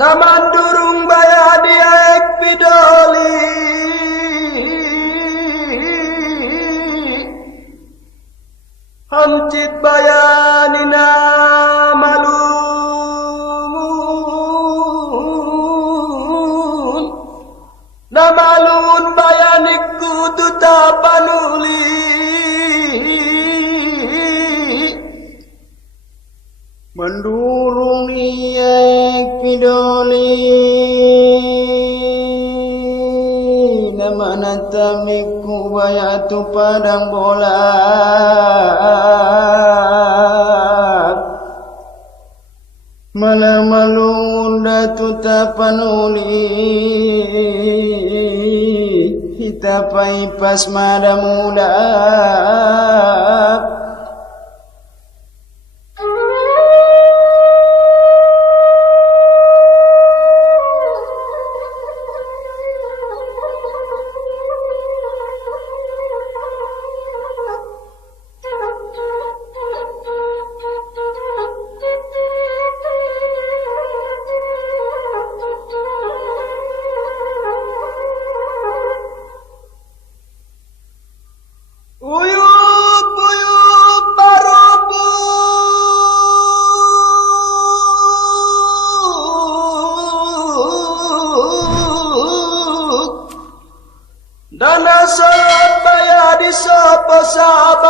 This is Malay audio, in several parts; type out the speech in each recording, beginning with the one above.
Naman durung baya dia ek pidoli hancit bayanina malungun namalungun bayanik kudu tapanuli mendurung iek pidoli nama natamiku bayatu padang bolak malah malungun datu tapanuli hitapai pas mada muda Dana salat baya di sapa sahabat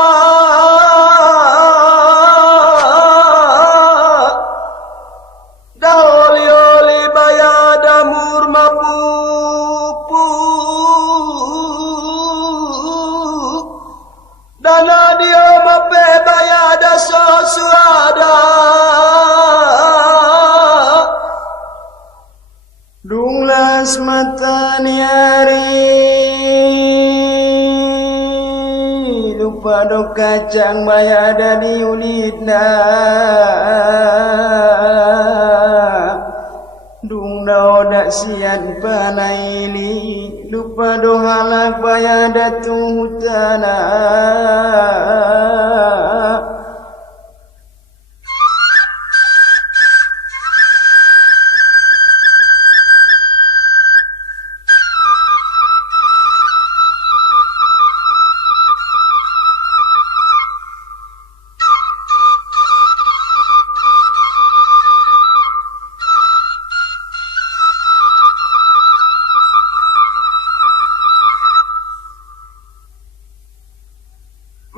Daholi-oli baya damur mapupu Dana dia mape baya da sosuada Dunglas mata niari Lupa kacang bayada di unitna Dung dak sian panaili Lupa halak bayada tuhutana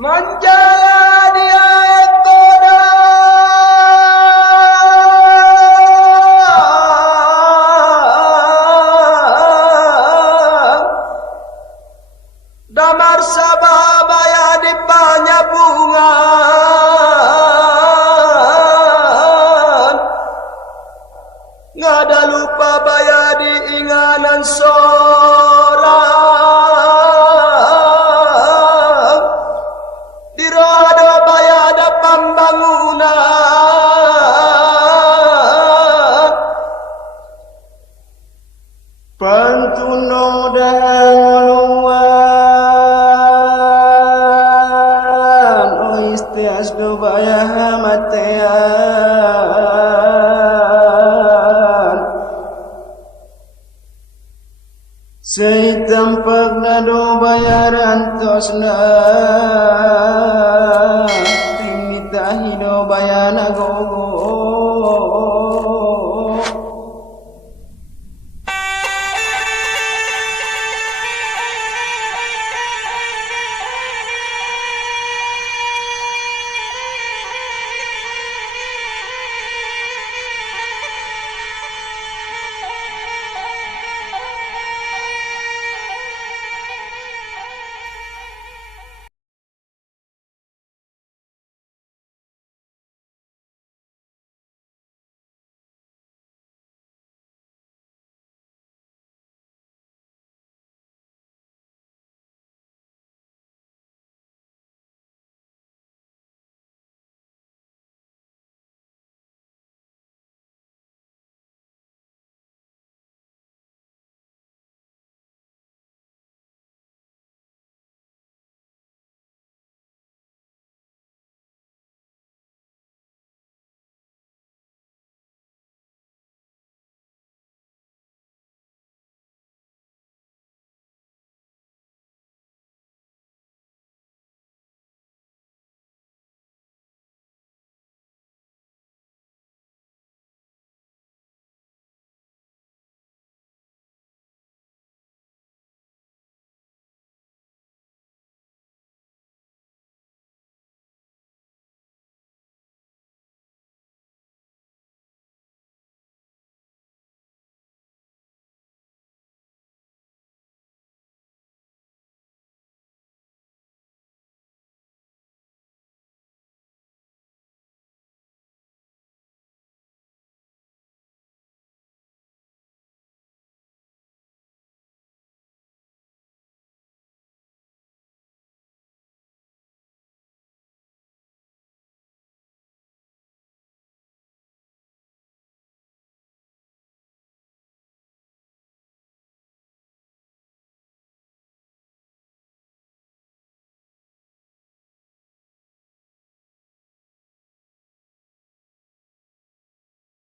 Manjala dia ekoda Damar sababaya di panya bunga Ngada lupa baya di inganan sorang Dirohado bayada pembangunan Pantuno dan luan O istias do baya matean Seitampak nado bayaran tosna Hido bayana gogo